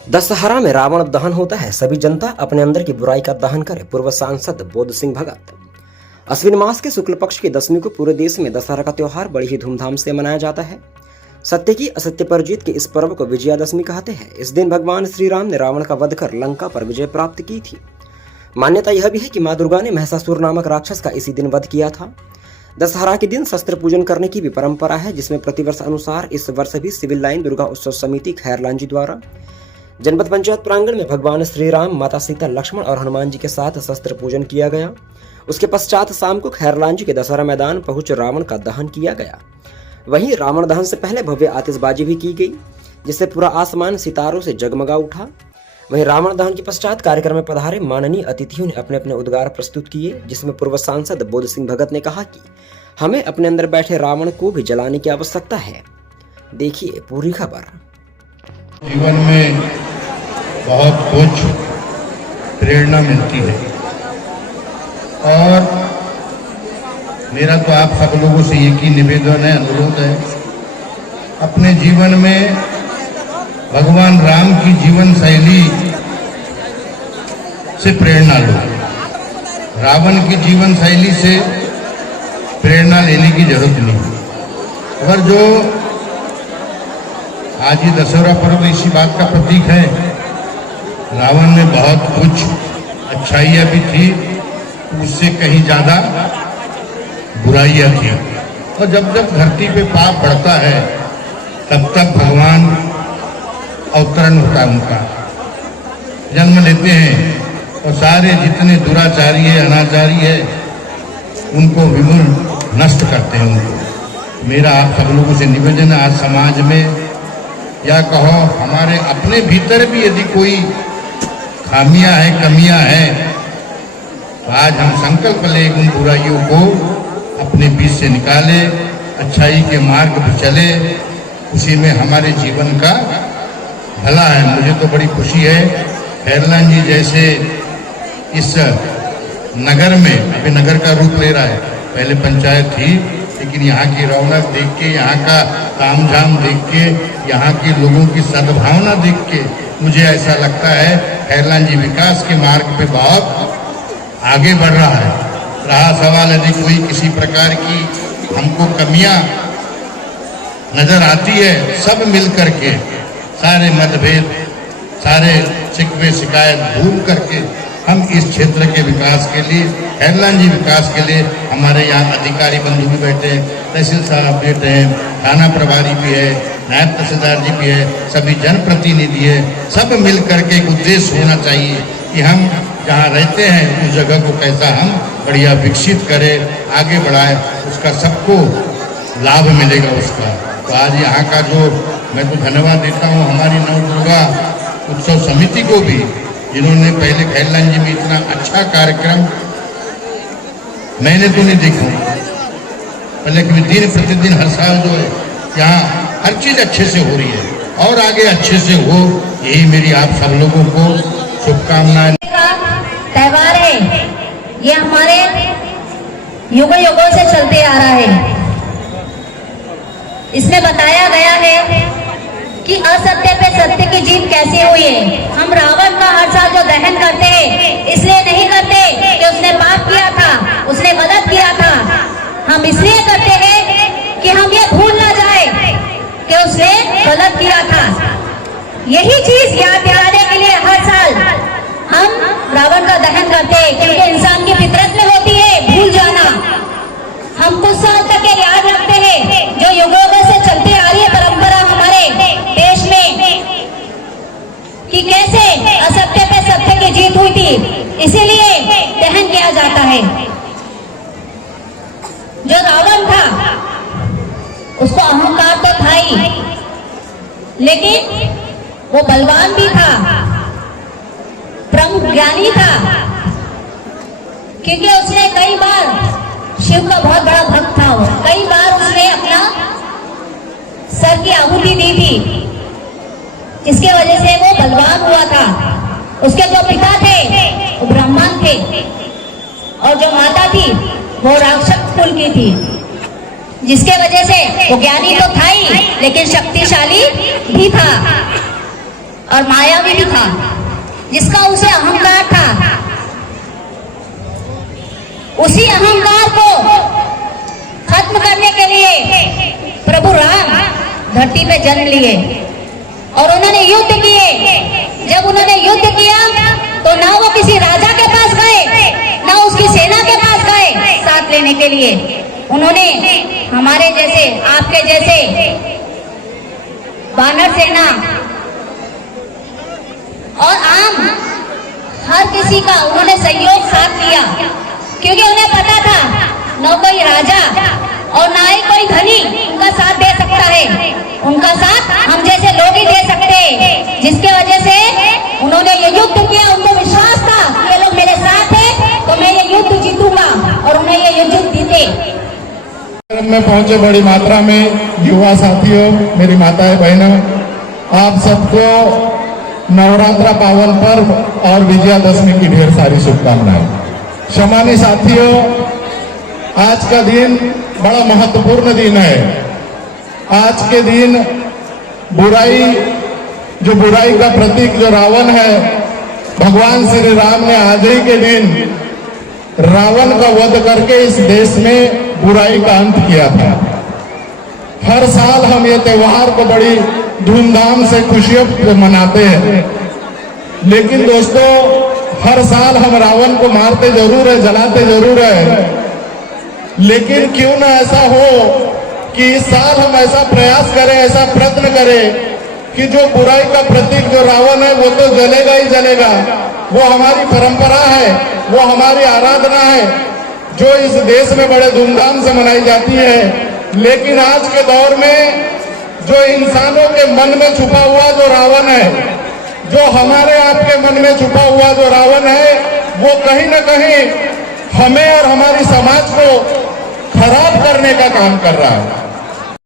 दशहरा में रावण दहन होता है। सभी जनता अपने अंदर की बुराई का दहन करे। पूर्व सांसद बोध सिंह भगत। अश्विन मास के शुक्ल पक्ष की दशमी को पूरे देश में दशहरा का त्योहार बड़ी ही धूमधाम से मनाया जाता है। सत्य की असत्य पर जीत के इस पर्व को विजयादशमी कहते हैं। इस दिन भगवान श्री राम ने रावण का वध कर लंका पर विजय प्राप्त की थी। मान्यता यह भी है कि मां दुर्गा ने महिषासुर नामक राक्षस का इसी दिन वध किया था। दशहरा के दिन शस्त्र पूजन करने की भी परंपरा है, जिसमें प्रतिवर्ष अनुसार इस वर्ष भी सिविल लाइन दुर्गा उत्सव समिति खैरलांजी द्वारा जनपद पंचायत प्रांगण में भगवान श्री राम, माता सीता, लक्ष्मण और हनुमान जी के साथ शस्त्र पूजन किया गया। उसके पश्चात शाम को खैरलांजी के दशहरा मैदान पहुंच रावण का दहन किया गया। वहीं रावण दहन से पहले भव्य आतिशबाजी भी की गई, जिससे पूरा आसमान सितारों से जगमगा उठा। वहीं रावण दहन के पश्चात कार्यक्रम में पधारे माननीय अतिथियों ने अपने अपने उद्गार प्रस्तुत किए, जिसमें पूर्व सांसद बोध सिंह भगत ने कहा कि हमें अपने अंदर बैठे रावण को भी जलाने की आवश्यकता है। देखिए पूरी खबर। जीवन में बहुत कुछ प्रेरणा मिलती है और मेरा तो आप सब लोगों से एक ही निवेदन है, अनुरोध है, अपने जीवन में भगवान राम की जीवन शैली से प्रेरणा लो। रावण की जीवन शैली से प्रेरणा लेने की जरूरत नहीं। और जो आज ये दशहरा पर्व इसी बात का प्रतीक है। रावण में बहुत कुछ अच्छाइयाँ भी थी, उससे कहीं ज्यादा बुराइयाँ थी। और जब जब धरती पे पाप बढ़ता है तब तक भगवान अवतरण होता है, उनका जन्म लेते हैं और सारे जितने दुराचारी है, अनाचारी है, उनको विमुल नष्ट करते हैं। उनको मेरा आप सब लोगों से निवेदन है, आज समाज में या कहो हमारे अपने भीतर भी यदि कोई खामियां हैं, कमियां हैं, तो आज हम संकल्प लें उन बुराइयों को अपने बीच से निकाले, अच्छाई के मार्ग पर चले, उसी में हमारे जीवन का भला है। मुझे तो बड़ी खुशी है, खैरलांजी जैसे इस नगर में अभी नगर का रूप ले रहा है, पहले पंचायत थी, लेकिन यहाँ की रौनक देख के, यहाँ का तामझाम देख के, यहाँ के लोगों की सद्भावना देख के मुझे ऐसा लगता है खैरलांजी विकास के मार्ग पे बहुत आगे बढ़ रहा है। रहा सवाल यदि कोई किसी प्रकार की हमको कमियां नजर आती है, सब मिल करके सारे मतभेद, सारे शिकवे शिकायत भूल करके हम इस क्षेत्र के विकास के लिए, खैरलांजी विकास के लिए, हमारे यहाँ अधिकारी बंधु भी बैठे हैं, तहसील साहब बैठे हैं, थाना प्रभारी भी है, नायब तहसीलदार जी भी है, सभी जनप्रतिनिधि है, सब मिल करके एक उद्देश्य होना चाहिए कि हम जहाँ रहते हैं उस जगह को कैसा हम बढ़िया विकसित करें, आगे बढ़ाएं, उसका सबको लाभ मिलेगा उसका। तो आज यहाँ का जो मैं तो धन्यवाद देता हूँ हमारी नव दुर्गा उत्सव समिति को भी, जिन्होंने पहले खैरलांजी में इतना अच्छा कार्यक्रम मैंने तो नहीं देखा, लेकिन दिन प्रतिदिन हर साल जो है यहाँ हर चीज अच्छे से हो रही है और आगे अच्छे से हो, यही मेरी आप सब लोगों को शुभकामनाएं। त्योहार है ये, हमारे युगों युगों से चलते आ रहा है। इसमें बताया गया है कि असत्य पे सत्य की जीत कैसे हुई है। हम रावण का हर साल जो दहन करते हैं, इसलिए नहीं करते कि उसने पाप किया था, उसने गलत किया था। हम इसलिए करते हैं कि हम ये भूल ना जाए कि उसने गलत किया था। यही चीज याद दिलाने के लिए हर साल हम रावण का दहन करते हैं, क्योंकि इंसान की फितरत में होती है भूल जाना। हम कुछ साल तक ये याद रखते हैं, जो युगों से चलती आ रही है परंपरा हमारे देश में, कि कैसे असत्य पे सत्य की जीत हुई थी, इसीलिए दहन किया जाता है। जो रावण था उसको अहंकार तो था ही, लेकिन वो बलवान भी था, ब्रह्म ज्ञानी था, क्योंकि उसने कई बार, शिव का बहुत बड़ा भक्त था वो, कई बार उसने अपना सर की आहुति दी थी, जिसके वजह से वो बलवान हुआ था। उसके जो पिता थे वो ब्राह्मण थे और जो माता थी वो राक्षस कुल की थी, जिसके वजह से वो ज्ञानी तो था ही लेकिन शक्तिशाली भी था। और मायावी भी था, जिसका उसे अहंकार था। उसी अहंकार को खत्म करने के लिए प्रभु राम धरती पे जन्म लिए और उन्होंने युद्ध किए। जब उन्होंने युद्ध किया तो ना वो किसी राजा के पास गए, ना उसकी सेना के पास गए साथ लेने के लिए। उन्होंने हमारे जैसे, आपके जैसे वानर सेना और आम हर किसी का उन्होंने सहयोग साथ लिया, क्योंकि उन्हें पता था न कोई राजा और ना ही कोई धनी उनका साथ दे सकता है। उनका साथ हम जैसे लोग ही दे सकते हैं, जिसके वजह से उन्होंने ये युद्ध किया। उनको विश्वास था कि ये लोग मेरे साथ हैं तो मैं ये युद्ध जीतूंगा, और उन्हें ये युद्ध जीते। में पहुंचे बड़ी मात्रा में युवा साथियों, मेरी माताएं बहनों, आप सबको नवरात्रा पावन पर्व और विजयादशमी की ढेर सारी शुभकामनाएं। सम्मानित साथियों, आज का दिन बड़ा महत्वपूर्ण दिन है। आज के दिन बुराई का प्रतीक जो रावण है, भगवान श्री राम ने आज ही के दिन रावण का वध करके इस देश में बुराई का अंत किया था। हर साल हम ये त्योहार को बड़ी धूमधाम से खुशियों से मनाते हैं, लेकिन दोस्तों हर साल हम रावण को मारते जरूर है, जलाते जरूर है, लेकिन क्यों ना ऐसा हो कि इस साल हम ऐसा प्रयास करें, ऐसा प्रयत्न करें कि जो बुराई का प्रतीक जो रावण है वो तो जलेगा ही जलेगा। वो हमारी परंपरा है, वो हमारी आराधना है जो इस देश में बड़े धूमधाम से मनाई जाती है। लेकिन आज के दौर में जो इंसानों के मन में छुपा हुआ जो रावण है, जो हमारे आपके मन में छुपा हुआ जो रावण है, वो कहीं ना कहीं हमें और हमारी समाज को खराब करने का काम कर रहा है।